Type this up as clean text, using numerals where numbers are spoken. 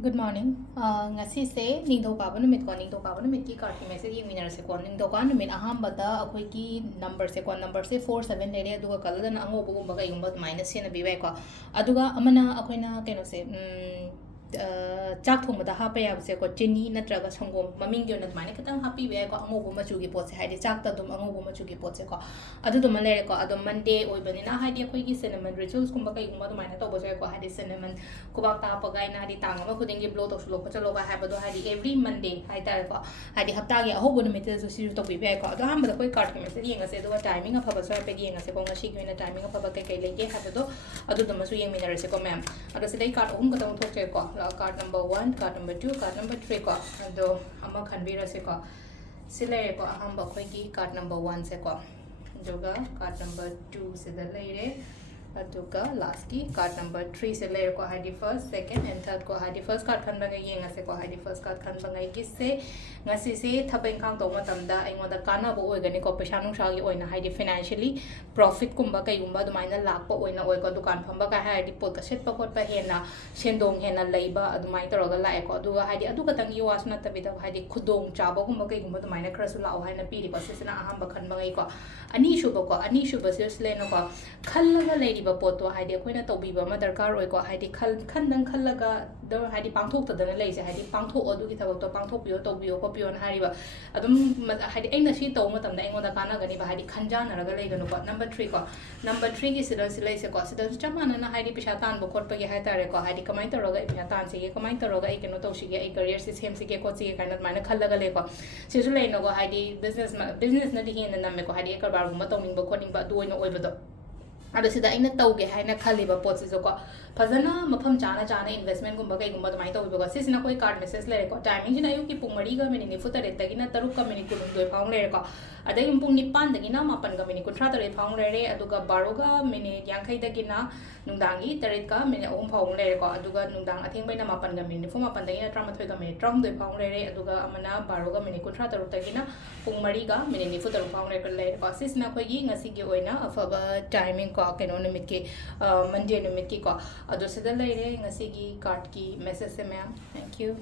Good morning. Ngasi se ningdo ka ba numit ko ningdo ka ba numit ki card ki message yung minar se ko ningdo ka numit aham bata akoy ki number se 47 lere aduga kalada na ango bu baga yung bot minus na biway ko aduga amana akoy na keno se chak thong bata hapa ya se ko chini natraga songom maming gyo nat mane katang happy we ko ango bu machu gi pot se haidi chak ta dum ango bu machu gi pot se ko adu dum lere ko adu monday oi bani na haidi akoy ki cinnamon rituals kum baga yung bot mane to bo se ko haidi cinnamon kubak ta pa gai na haidi tang ma khuding gi blow to lo ko chalo ga ha ba do haidi every monday hai ta ko haidi hapta gi aho bu numit su si to bi be ko adu ham ba koi card ki message yeng ase do timing a phaba so pe gi yeng ase ko ngashi gi na timing a phaba kai kai lege ha ba do adu dum su yeng minar se ko ma'am adu se dai card um ka tong thok che ko card number 1 card number 2 card number 3 ko ado ama khanbira se ko sile ko aham ba khoi ki card number 1 se ko joga card number 2 se da leire aduga last ki card number 3 se leire ko haidi first second and third ko haidi first card khan ba ngai yeng ase ko haidi first card khan ba ngai ki se ngasi se thabeng khang to ma tam da aingo da kana bo oi gani ko paisa nung sa gi oina haidi financially profit kumba kai umba du maina lak po oina oi ko dukan phamba ka haidi pot ka set pa pot pa hena sendong hena leiba adu mai to ga la ko aduga haidi adu ka tang yuwas na tabi da haidi khudong chaba kumba kai kumba du maina krasu la o haina pi ri ko sesina aham ba khan ba ngai ko ani shuba se le no ko khallaga leiri ba pot to haidi koina to bi ba ma darkar oi ko haidi khandang khallaga do haidi pangthok ta da lei se haidi pangthok odu gi thabak to pangthok biyo to biyo ko pion hariba adum haidi aina si to ma tam da aingo da kana gani ba haidi khanjana raga lei ganu ko number 3 ko number 3 gi sida silai se ko sida chamana na haidi pisha tan bo khot pa gi hai tare ko haidi kamai to roga pisha tan se ge kamai to roga ai keno to si ge ai career se sem se ge ko si ge kana mana khallaga le ko se su lei no go haidi business na di hin na me ko haidi ka bar ma to ning ba ko ning ba du oi no oi ba do adu sida aina tauge haina khaliba pot se ko fazana mafam chana investment gumba kai gumba mai to bigo sisina koi card message le ko timing jina yu ki pungmari ga mini futare tagina taruk ka mini kunum doi phang le ko adai pung nipan dagina mapan ga mini kunthra tare phang le re aduga 12 ga mini yankhai dagina nungdangi tarit ka mini om phang le ko aduga nungdang atheng baina mapan ga mini fu mapan dagina 38 ga mini tram doi phang le re aduga amana 12 ga mini kunthra taruk tagina pungmari ga mini futar phang le ko sisina koi gi ngasi gi oina afaba timing ko keno numit ki monday numit ki ko ado se da leire ngasi gi card ki message se ma'am thank you